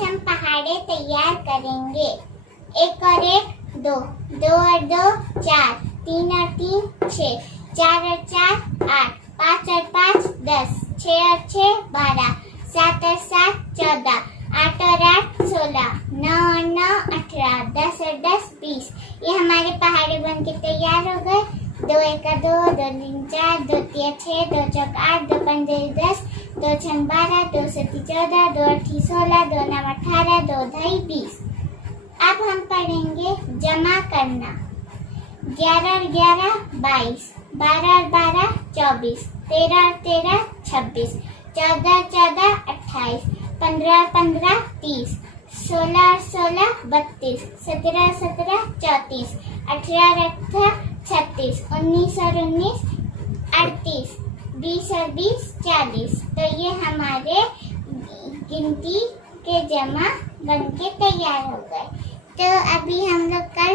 हम पहाड़े तैयार करेंगे। 1 और 1 2, 2 और 2 4, 3 और 3 6, 4 और 4 8, 5 और 5 10, 6 और 6 12, 7 और 7 14, 8 और 8 16, 9 और 9 18, 10 और 10 20। ये हमारे पहाड़े बन के तैयार हो गए। 2 1 2, 2 3 4, 2 3 6, 2 4 8, 2 5 10, 2 6 12, 2 7 14, 2 8 16, 2 9 18, 2 ढाई 20। अब हम पढ़ेंगे जमा करना। 11 और 11 22, 12 और 12 24, 13 और 13 26, 14 और 14 28, 15 और 15 30, 16 और 16 32, 17 और 17 34, 18 और 18 36, 19 और 19 38, 20 और 20 40। तो ये हमारे गिनती के जमा बन के तैयार हो गए। तो अभी हम लोग कल